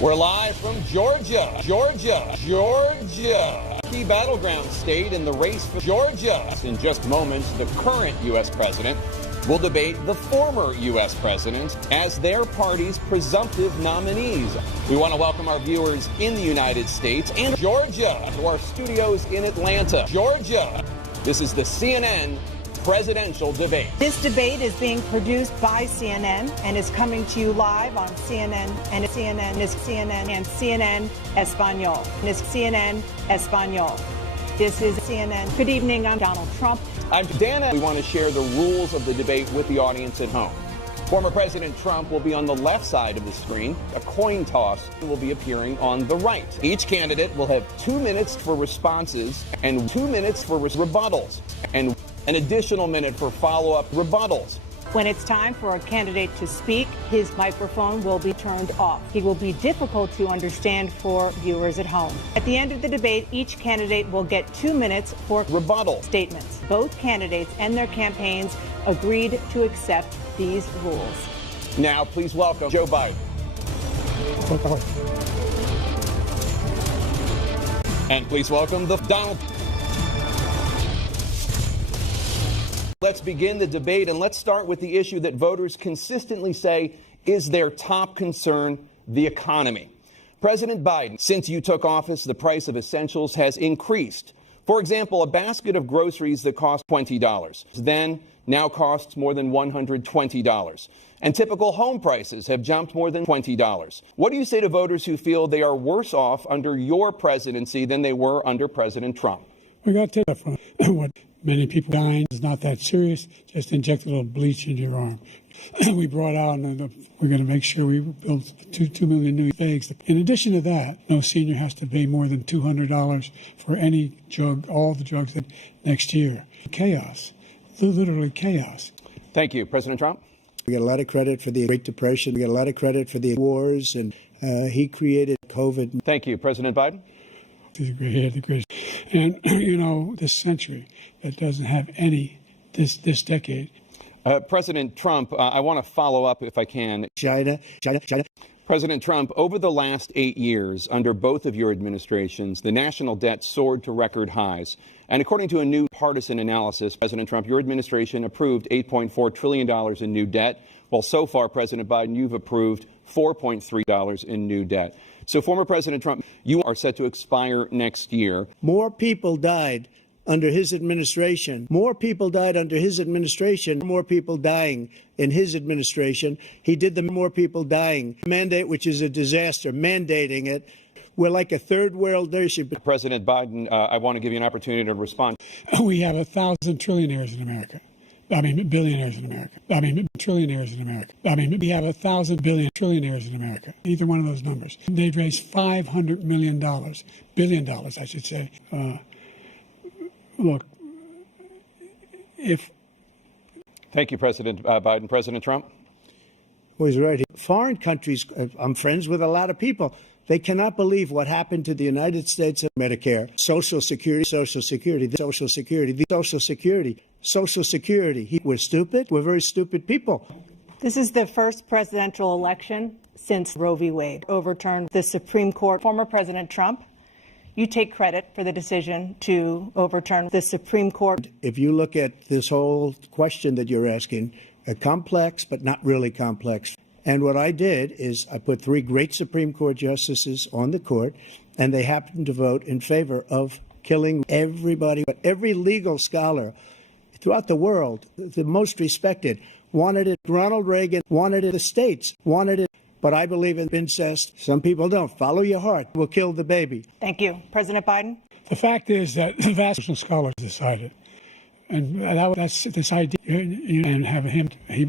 We're live from Georgia. Key battleground state in the race for Georgia. In just moments, the current U.S. president will debate the former U.S. president as their party's presumptive nominees. We want to welcome our viewers in the United States and Georgia to our studios in Atlanta, Georgia. This is the CNN presidential debate. This debate is being produced by CNN and is coming to you live on CNN and CNN Espanol. This CNN Espanol. This is CNN. Good evening, I'm Donald Trump. I'm Dana. We want to share the rules of the debate with the audience at home. Former President Trump will be on the left side of the screen. A coin toss will be appearing on the right. Each candidate will have 2 minutes for responses and 2 minutes for rebuttals, and an additional minute for follow-up rebuttals. When it's time for a candidate to speak, his microphone will be turned off. He will be difficult to understand for viewers at home. At the end of the debate, each candidate will get 2 minutes for rebuttal statements. Both candidates and their campaigns agreed to accept these rules. Now, please welcome Joe Biden. And please welcome the Donald. Let's begin the debate, and let's start with the issue that voters consistently say is their top concern, the economy. President Biden, since you took office, the price of essentials has increased. For example, a basket of groceries that cost $20 then now costs more than $120. And typical home prices have jumped more than $20. What do you say to voters who feel they are worse off under your presidency than they were under President Trump? We got to take that from what many people dying is not that serious. Just inject a little bleach into your arm. We brought out, and we're going to make sure we build 2 million new bags. In addition to that, no senior has to pay more than $200 for any drug, all the drugs that next year. Chaos, literally chaos. Thank you, President Trump. We get a lot of credit for the Great Depression. We get a lot of credit for the wars, and he created COVID. Thank you, President Biden. He's the greatest. And, you know, this century that doesn't have any, this decade. President Trump, I want to follow up if I can. China. President Trump, over the last 8 years, under both of your administrations, the national debt soared to record highs. And according to a new partisan analysis, President Trump, your administration approved $8.4 trillion in new debt, while so far, President Biden, you've approved $4.3 trillion in new debt. So, former President Trump, you are set to expire next year. More people died under his administration. More people died under his administration. More people dying in his administration. He did the more people dying mandate, which is a disaster, mandating it. We're like a third world nation. President Biden, I want to give you an opportunity to respond. We have 1,000 trillionaires in America. I mean, billionaires in America. I mean, trillionaires in America. I mean, we have 1,000 billion trillionaires in America. Either one of those numbers. They've raised $500 million, billion dollars, I should say. Look, if. Thank you, President Biden. President Trump. Well, he's right. Foreign countries, I'm friends with a lot of people. They cannot believe what happened to the United States and Medicare, Social Security, Social Security, Social Security, Social Security, Social Security. We're stupid. We're very stupid people. This is the first presidential election since Roe v. Wade overturned the Supreme Court. Former President Trump, you take credit for the decision to overturn the Supreme Court. If you look at this whole question that you're asking, complex, but not really complex. And what I did is I put 3 great Supreme Court justices on the court, and they happened to vote in favor of killing everybody. But every legal scholar throughout the world, the most respected, wanted it. Ronald Reagan wanted it. The states wanted it. But I believe in incest. Some people don't. Follow your heart. We'll kill the baby. Thank you. President Biden? The fact is that the vast scholars decided. And that's this idea. And have him, he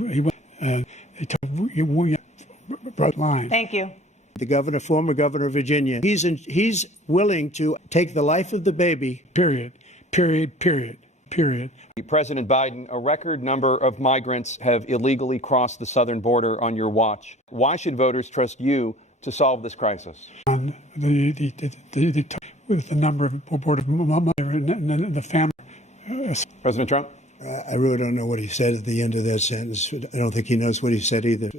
broke line. Thank you. The former governor of Virginia, he's willing to take the life of the baby. Period. President Biden, a record number of migrants have illegally crossed the southern border on your watch. Why should voters trust you to solve this crisis? With the number of border and the family. President Trump? I really don't know what he said at the end of that sentence. I don't think he knows what he said either.